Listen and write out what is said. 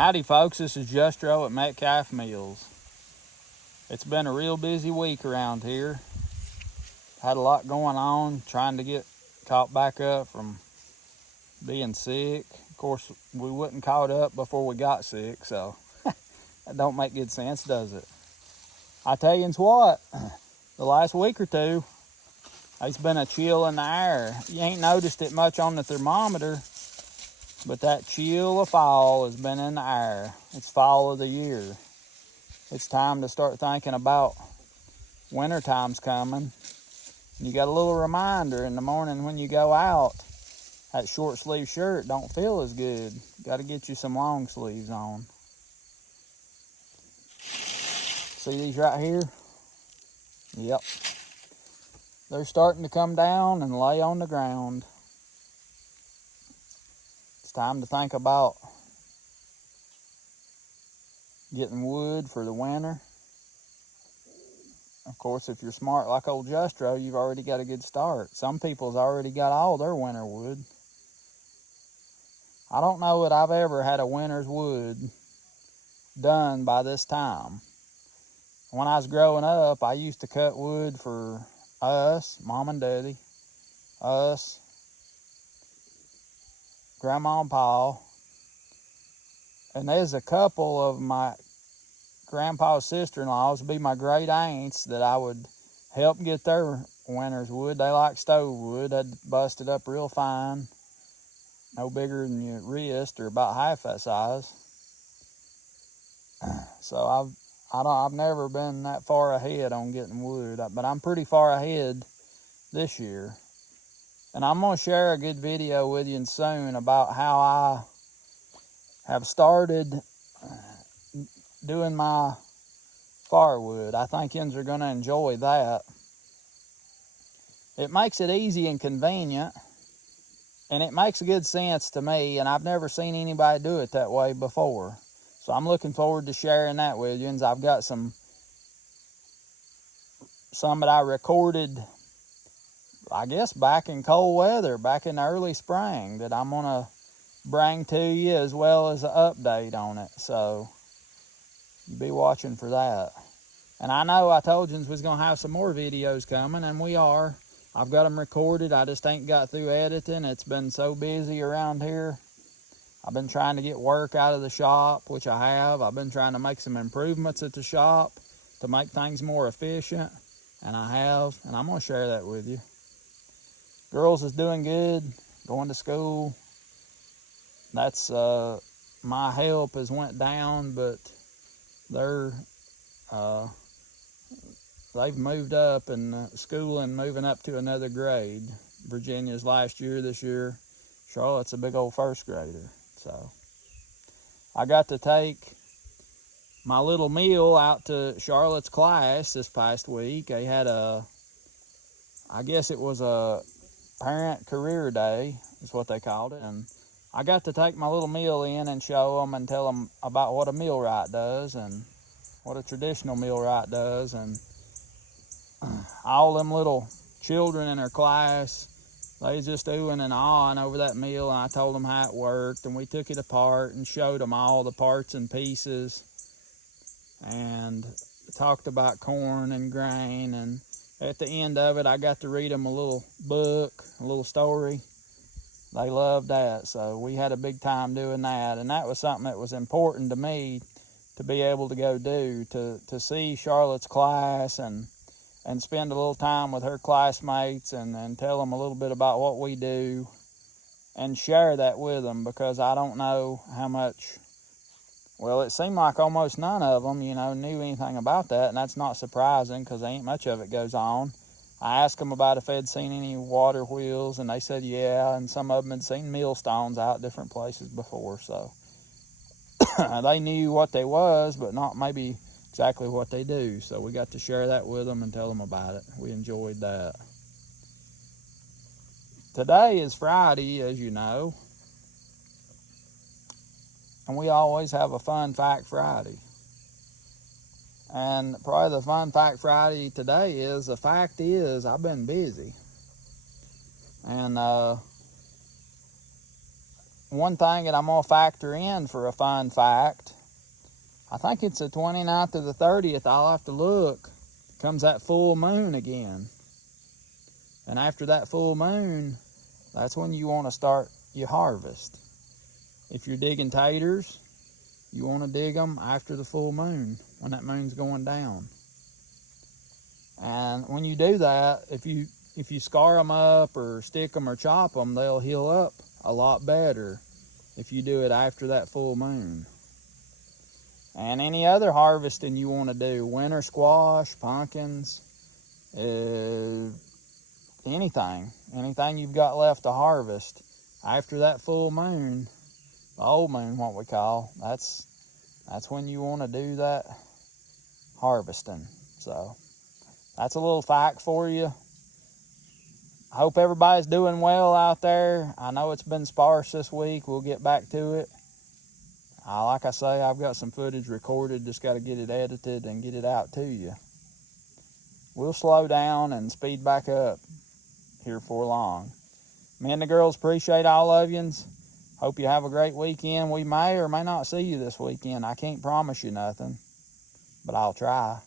Howdy folks, this is Justro at Metcalf Mills. It's been a real busy week around here. Had a lot going on, trying to get caught back up from being sick. Of course, we wasn't caught up before we got sick, so that don't make good sense, does it? I tell you what, the last week or two, there's been a chill in the air. You ain't noticed it much on the thermometer, but that chill of fall has been in the air. It's fall of the year. It's time to start thinking about winter time's coming. You got a little reminder in the morning when you go out, that short sleeve shirt don't feel as good. Got to get you some long sleeves on. See these right here? Yep. They're starting to come down and lay on the ground. It's time to think about getting wood for the winter. Of course, if you're smart like old Justro, you've already got a good start. Some people's already got all their winter wood. I don't know that I've ever had a winter's wood done by this time. When I was growing up, I used to cut wood for us, Mom and Daddy, us, Grandma and Pa, and there's a couple of my grandpa's sister-in-laws, be my great aunts, that I would help get their winter's wood. They like stove wood. I'd bust it up real fine, no bigger than your wrist or about half that size. So I've never been that far ahead on getting wood, but I'm pretty far ahead this year. And I'm going to share a good video with you soon about how I have started doing my firewood. I think yous are going to enjoy that. It makes it easy and convenient, and it makes good sense to me, and I've never seen anybody do it that way before. So I'm looking forward to sharing that with you. And I've got some that I recorded, I guess, back in cold weather, back in the early spring, that I'm going to bring to you, as well as an update on it. So be watching for that. And I know I told you we was going to have some more videos coming, and we are. I've got them recorded. I just ain't got through editing. It's been so busy around here. I've been trying to get work out of the shop, which I have. I've been trying to make some improvements at the shop to make things more efficient, and I have, and I'm going to share that with you. Girls is doing good, going to school. That's my help has went down, but they've moved up in school and moving up to another grade. Virginia's last year, this year. Charlotte's a big old first grader. So I got to take my little meal out to Charlotte's class this past week. They had I guess it was a parent career day, is what they called it. And I got to take my little meal in and show them and tell them about what a millwright does and what a traditional millwright does. And all them little children in her class, they was just oohing and awing over that meal, and I told them how it worked, and we took it apart and showed them all the parts and pieces, and talked about corn and grain. And at the end of it, I got to read them a little book, a little story. They loved that, so we had a big time doing that, and that was something that was important to me to be able to go do, to see Charlotte's class and spend a little time with her classmates and tell them a little bit about what we do and share that with them, because I don't know how much, well, it seemed like almost none of them, knew anything about that, and that's not surprising because ain't much of it goes on. I asked them about if they'd seen any water wheels, and they said yeah, and some of them had seen millstones out different places before, so they knew what they was, but not maybe exactly what they do. So we got to share that with them and tell them about it. We enjoyed that. Today is Friday, as you know, and we always have a Fun Fact Friday. And probably the Fun Fact Friday today is, the fact is, I've been busy. And one thing that I'm going to factor in for a fun fact, I think it's the 29th or the 30th, I'll have to look, comes that full moon again. And after that full moon, that's when you want to start your harvest. If you're digging taters, you want to dig them after the full moon, when that moon's going down. And when you do that, if you scar them up or stick them or chop them, they'll heal up a lot better if you do it after that full moon. And any other harvesting you want to do, winter squash, pumpkins, anything you've got left to harvest, after that full moon, the old moon, what we call, that's when you want to do that harvesting. So that's a little fact for you. I hope everybody's doing well out there. I know it's been sparse this week. We'll get back to it. Like I say, I've got some footage recorded. Just got to get it edited and get it out to you. We'll slow down and speed back up here for long. Me and the girls appreciate all of yous. Hope you have a great weekend. We may or may not see you this weekend. I can't promise you nothing, but I'll try.